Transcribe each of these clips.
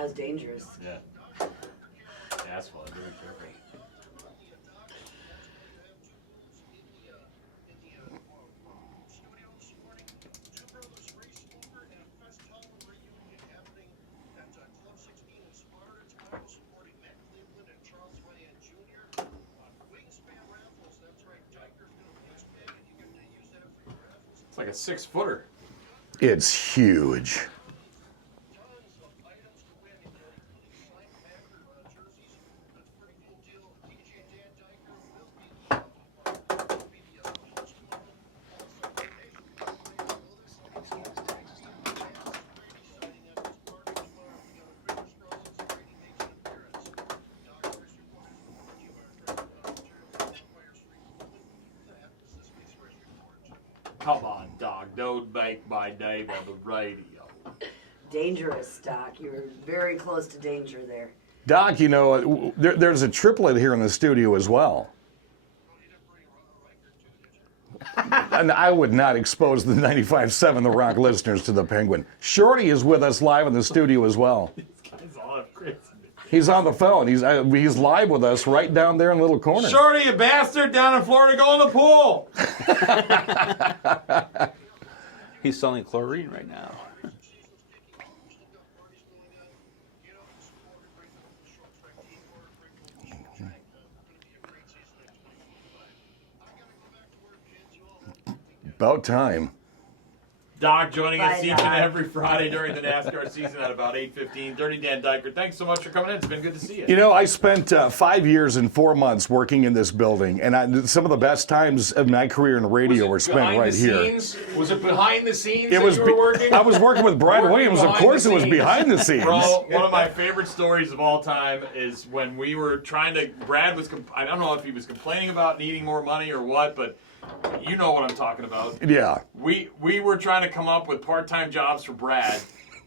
That's dangerous. Yeah. Asphalt, very careful. It's like a 6-footer. It's huge. Come on, dog. Don't make my name on the radio. Dangerous, Doc. You're very close to danger there. Doc, you know, there's a triplet here in the studio as well. And I would not expose the 95.7 The Rock listeners to the Penguin. Shorty is with us live in the studio as well. These guys all have crazy. He's on the phone. He's live with us right down there in the little corner. Shorty, you bastard, down in Florida, go in the pool. He's selling chlorine right now. About time. Doc joining us Bye, each Doc. and every Friday during the NASCAR season at about 8:15. Dirty Dan Diker, thanks so much for coming in. It's been good to see you. You know, I spent 5 years and 4 months working in this building, and some of the best times of my career in radio were spent right here. Was it behind the scenes It was. you were working? I was working with Brad Working Williams. Of behind course, the it was scenes. behind the scenes. Bro, one of my favorite stories of all time is when we were trying to. Brad was. I don't know if he was complaining about needing more money or what, but you know what I'm talking about. Yeah. We were trying to come up with part-time jobs for Brad,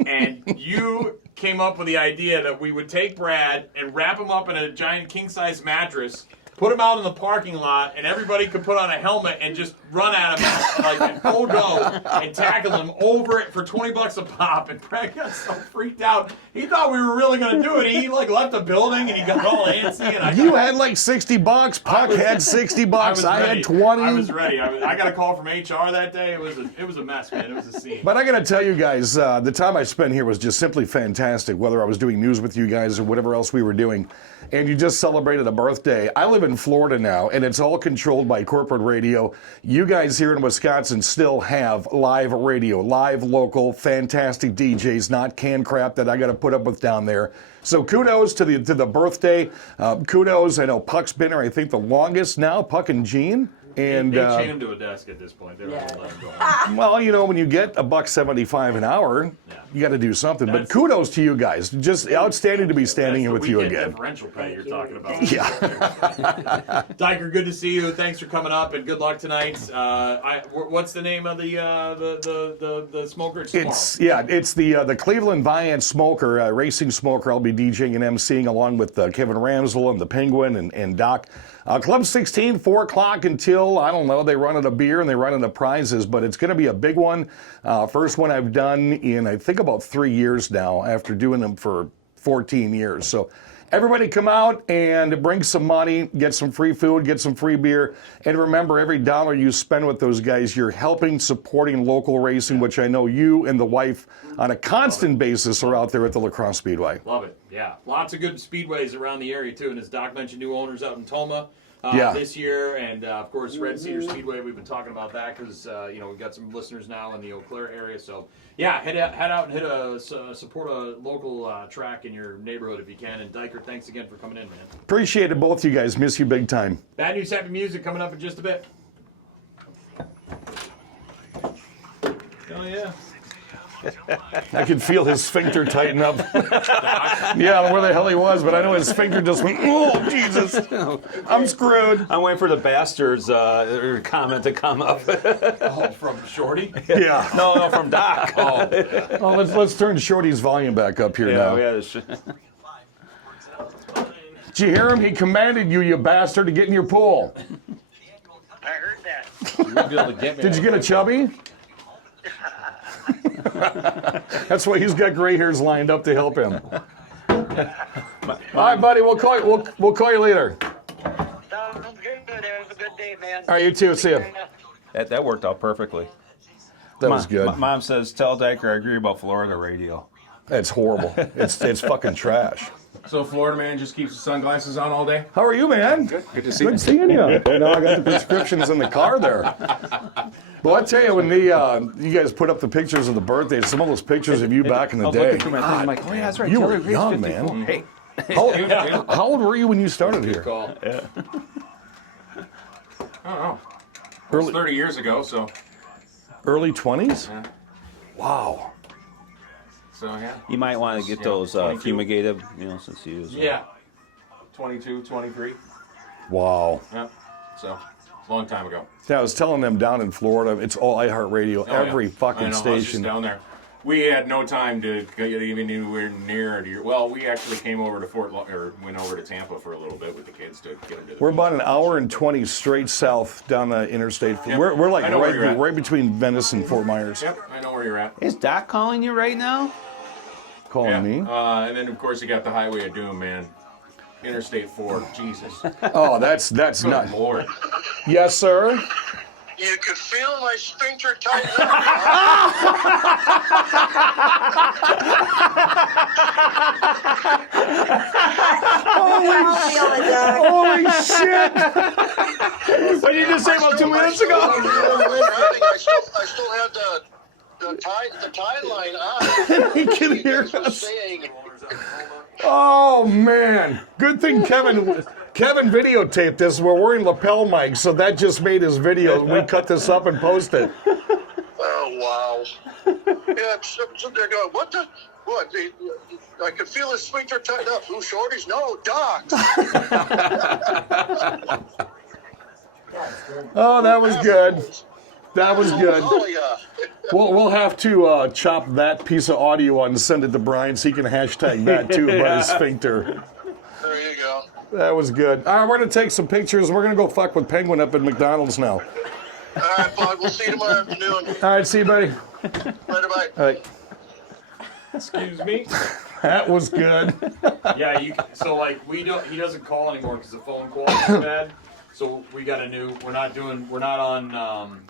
and you came up with the idea that we would take Brad and wrap him up in a giant king-size mattress, put him out in the parking lot, and everybody could put on a helmet and just run at him like an full go and tackle him over it for $20 a pop. And Brad got so freaked out. He thought we were really going to do it. He like left the building and he got all antsy. And You had like $60. Puck had $60. I ready. had 20. I was ready. I got a call from HR that day. It was a mess, man. It was a scene. But I got to tell you guys, the time I spent here was just simply fantastic, whether I was doing news with you guys or whatever else we were doing. And you just celebrated a birthday. I live in Florida now, and it's all controlled by corporate radio. You guys here in Wisconsin still have live radio, live local, fantastic DJs, not canned crap that I got to put up with down there. So kudos to the birthday. Kudos. I know Puck's been here, I think, the longest now, Puck and Gene. And they chained him to a desk at this point. They were Yeah. gonna let him go home. well, you know, when you get $1.75 an hour, Yeah. you got to do something. But That's- kudos to you guys. Just outstanding to be standing here That's with the you weekend again. differential pay Thank you're you. talking about. Thank you. Yeah. Diker, good to see you. Thanks for coming up, and good luck tonight. What's the name of the smoker? It's tomorrow. It's the Cleveland Viant Smoker, racing smoker. I'll be DJing and emceeing along with Kevin Ramsel and the Penguin and Doc. Club 16, 4 o'clock until, I don't know, they run out of beer and they run out of prizes, but it's going to be a big one. First one I've done in, I think, about 3 years now after doing them for 14 years. So everybody come out and bring some money, get some free food, get some free beer. And remember, every dollar you spend with those guys, you're helping, supporting local racing, which I know you and the wife on a constant basis are out there at the La Crosse Speedway. Love it. Yeah. Lots of good speedways around the area, too. And as Doc mentioned, new owners out in Toma this year. And, of course, Red Cedar Speedway. We've been talking about that because, we've got some listeners now in the Eau Claire area. So, yeah, head out and support a local track in your neighborhood if you can. And, Diker, thanks again for coming in, man. Appreciate it, both you guys. Miss you big time. Bad News Happy Music coming up in just a bit. Oh, yeah. I could feel his sphincter tighten up. Yeah, where the hell he was, but I know his sphincter just went, oh, Jesus, I'm screwed. I'm waiting for the bastards comment to come up. Oh, from Shorty? Yeah. no, from Doc. Oh, let's turn Shorty's volume back up here now. Did you hear him? He commanded you, you bastard, to get in your pool. I heard that. Did you get a chubby? That's why he's got gray hairs lined up to help him. All right, buddy. We'll call you. We'll call you later. Sounds good. Have a good day, man. All right, you too. See ya. That worked out perfectly. That was good. Mom says, tell Diker I agree about Florida radio. It's horrible. It's fucking trash. So Florida man just keeps his sunglasses on all day? How are you, man? Good to see you. Good seeing you. No, I got the prescriptions in the car there. Well, I tell you, when you guys put up the pictures of the birthdays, some of those pictures of you back in the day. I'm like, oh yeah, that's right. You Taylor were Grace, young, 54. man. Hey, How old were you when you started here? Call. yeah. I don't know. It was 30 years ago, so Early 20s? Yeah. Wow. so yeah. You might want to get Yeah, those 22. fumigated, since you use. Yeah. 22, 23. Wow. Yeah. So long time ago. Yeah, I was telling them down in Florida, it's all iHeartRadio, Oh, every yeah. I fucking know, I was just station. down there. We had no time to get even anywhere near to your. Well, we actually came over to went over to Tampa for a little bit with the kids to get them to the. We're about an hour and 20 straight south down the interstate. Yep. We're like I know where you're at. right between Venice and Fort Myers. Yep, I know where you're at. Is Doc calling you right now? Calling Yeah. me. And then of course you got the Highway of Doom, man. Interstate 4. Jesus. Oh, that's Good not. Lord. Yes, sir. You could feel my sphincter tighten up. Holy shit! What did you just say about 2 minutes ago? I still have the tide line on. He can hear You guys were us. saying, Oh man! Good thing Kevin videotaped this. We're wearing lapel mics, so that just made his video. We cut this up and post it. oh wow. Yeah, so they're going, what the? What? I could feel his sphincter tighten up. Who, Shorties? No, Doc. Oh, that was good. That was good. Oh yeah. We'll have to chop that piece of audio and send it to Brian so he can hashtag that too about his sphincter. There you go. That was good. All right, we're going to take some pictures. We're going to go fuck with Penguin up at McDonald's now. All right, bud. We'll see you tomorrow afternoon. All right, see you, buddy. Later, bye. All right. Excuse me. That was good. Yeah, so like he doesn't call anymore because the phone quality is bad. So we got a new. We're not on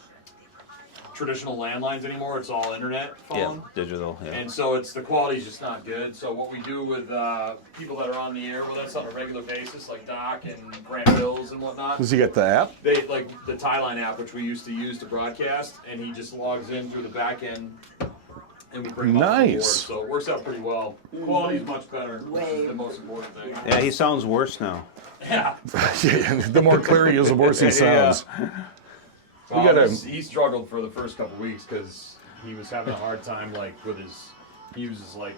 traditional landlines anymore. It's all internet phone. Yeah, digital. Yeah. And so the quality's just not good. So what we do with people that are on the air with us on a regular basis, like Doc and Grant Hills and whatnot, Does he get the app? they like the Tyline app, which we used to use to broadcast, and he just logs in through the back end, and we bring him up on board. Nice. So it works out pretty well. Quality's much better, which Way. is the most important thing. Yeah, he sounds worse now. Yeah. The more clear he is, the worse he sounds. Well, gotta- he struggled for the first couple weeks because he was having a hard time, like with he uses like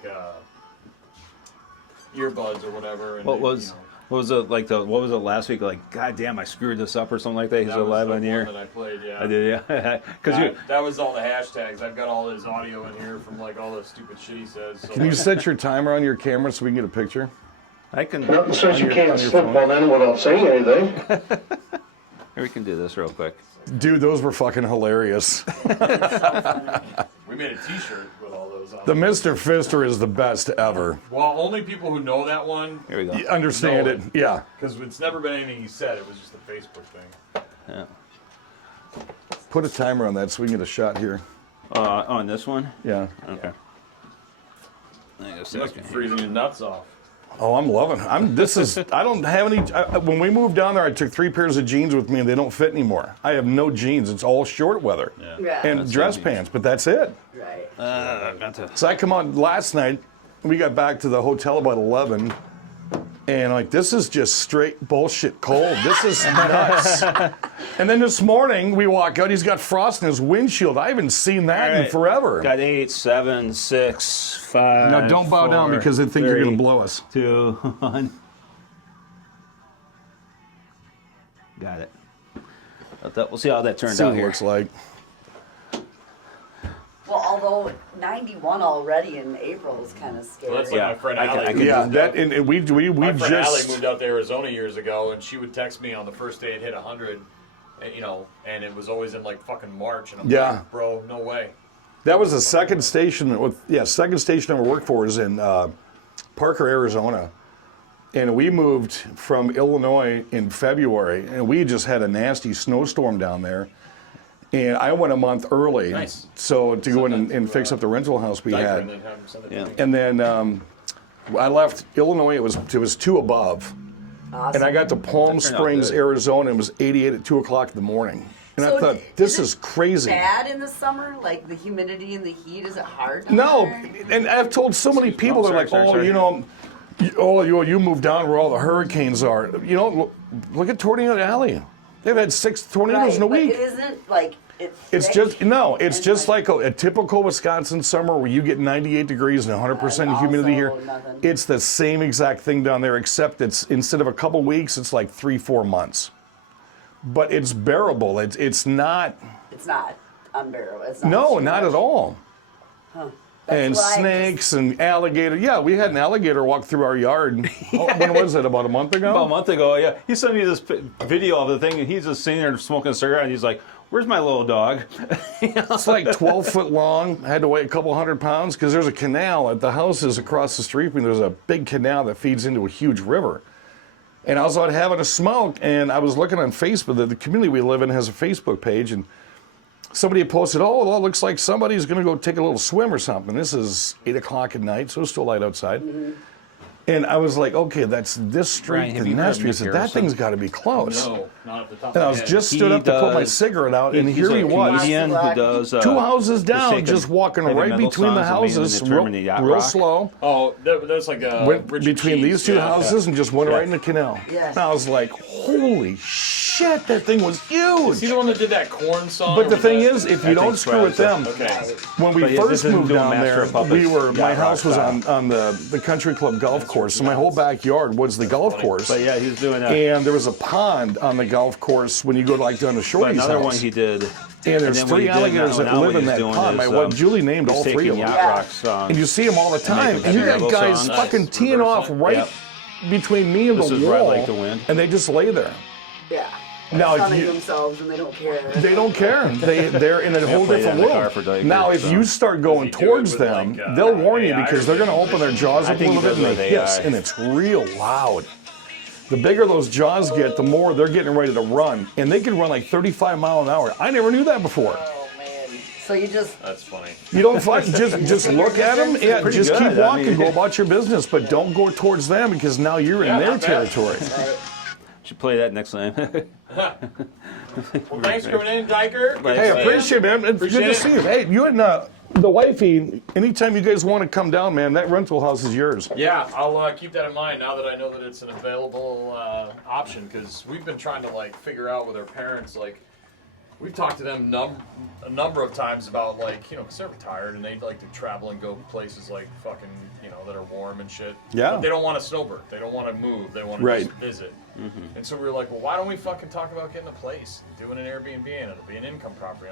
earbuds or whatever. And What was it like? What was it last week? Like, God damn, I screwed this up or something like that. He's that was alive the on the one air. that I played, yeah. I did, yeah. Because That was all the hashtags. I've got all his audio in here from like all the stupid shit he says. So Can you set your timer on your camera so we can get a picture? I can. Nothing says you On can't your slip phone. one in without saying anything. Here, we can do this real quick. Dude, those were fucking hilarious. we made a T-shirt with all those on. The Mr. Fister is the best ever. Well, only people who know that one, Here we go. You understand No. it? Yeah. because it's never been anything he said. It was just a Facebook thing. Yeah. Put a timer on that so we can get a shot here. On this one? Yeah. Okay. I guess He must be freezing his nuts off. Oh, I'm loving it. I don't have any. When we moved down there, I took 3 pairs of jeans with me and they don't fit anymore. I have no jeans. It's all short weather. Yeah. And That's dress jeans. pants, but that's it. Right. got to. So I come on last night. We got back to the hotel about 11, and like this is just straight bullshit cold. This is nuts. And then this morning we walk out. He's got frost in his windshield. I haven't seen that in Alright. forever. Got 8, 7, 6, 5. Now don't bow down 4, because they think you're 3, gonna blow us. 2, 1. Got it. We'll see how that turns See what out it here. looks like. Well, although 91 already in April is kind of scary. Well, that's like Yeah, my friend I can- Allie. I can- Yeah, moved that out- and we My friend Allie just moved out to Arizona years ago, and she would text me on the first day it hit 100, and it was always in like fucking March, and I'm Yeah. like, bro, no way. that was the second station. Second station I worked for is in Parker, Arizona. And we moved from Illinois in February, and we just had a nasty snowstorm down there. And I went a month early, Nice. so to go in and fix up the rental house we Diaper had. and then have them send it Yeah. to me. And then I left Illinois. It was 2 above, Awesome. and I got to Palm turned out Springs, good. Arizona. And it was 88 at 2:00 in the morning. And I So thought, is this it is crazy. Bad in the summer, like the humidity and the heat. Is it hard? down No, there? and I've told so many people, Oh, they're sorry, like, sorry, oh, you moved down where all the hurricanes are. You know, look at Tornado Alley. They've had 6 tornadoes in a Right, week. But it isn't like It's thick just it's and, just like a typical Wisconsin summer where you get 98 degrees and 100% And humidity here. also nothing. It's the same exact thing down there, except it's instead of a couple weeks, it's like 3-4 months. But it's bearable. It's not. It's not unbearable. It's not No, too not much. at all. And why I snakes and alligator. Yeah, we had an alligator walk through our yard. When was it? About a month ago? About a month ago, yeah, he sent me this video of the thing, and he's just sitting there smoking a cigarette, and he's like, "Where's my little dog?" It's like 12 foot long. I had to weigh a couple 100 pounds because there's a canal at the houses across the street from me. There's a big canal that feeds into a huge river. And I was out having a smoke, and I was looking on Facebook. The community we live in has a Facebook page, and somebody had posted, "Oh, well, it looks like somebody's going to go take a little swim or something." This is 8:00 at night, so it's still light outside. And I was like, okay, that's this street Ryan, to have you heard of Nestry. I said, Nick that Harrison? thing's got to be close. No, not at the top And I of was my head. just stood He up to put my does- cigarette out, and He's here a he was. comedian who does 2 houses down, taking just walking heavy right metal between the songs and made them houses, into real, Germany yacht real rock. slow. Oh, that's like a Went Richard between Keys, these 2 yeah. houses and just went Yeah. right in the canal. Yes. And I was like, holy shit, that thing was Is he the huge. one that did that corn song? But the or thing that- is, if I you don't think screw with them, Swag's Okay. when we But yeah, this first isn't moved doing down Master there, of Puppets my yacht house rock was on the country club golf course, so my whole backyard was the golf course. But yeah, he's doing that. And there was a pond on the golf course when you go like down to But Shorty's another house. one he did. And there's then what 3 he did alligators now- that now live what in he's that doing pond. is, My wife Julie named he's all 3 taking of them. yacht Yeah. rock songs. And you see them all the time. making And you heavy got metal guys songs. fucking Nice. teeing off right Yep. between me and This the is Ride wall, Like the Wind. and they just lay there. Yeah. Now, if Sunning you, themselves and they don't care. they don't care. They're in a whole play that different in the car for world. Dykers, Now, if so. you start going Does he do it towards with, them, like, they'll warn you AI because they're going to open their jaws I up a think he little bit and does they with hiss, AI. and it's real loud. The bigger those jaws get, the more they're getting ready to run, and they can run like 35 miles an hour. I never knew that before. Oh man. So you just That's funny. You don't fight, just look at them. Yeah, Pretty just good. keep I walking, mean- go about your business, but don't go towards them because now you're in Yeah, their not bad. territory. right. Should play that next time. Well, thanks for coming in, Diker. Right. Hey, Yeah. appreciate it, man. It's Appreciate good to it. see you. Hey, you and the wifey, anytime you guys want to come down, man, that rental house is yours. Yeah, I'll keep that in mind now that I know that it's an available option because we've been trying to like figure out with our parents like we've talked to them a number of times about like because they're retired and they like to travel and go places like fucking that are warm and shit. Yeah. But they don't want to snowbird. They don't want to move. They want to Right. just visit. And so we were like, well, why don't we fucking talk about getting a place, doing an Airbnb, and it'll be an income property.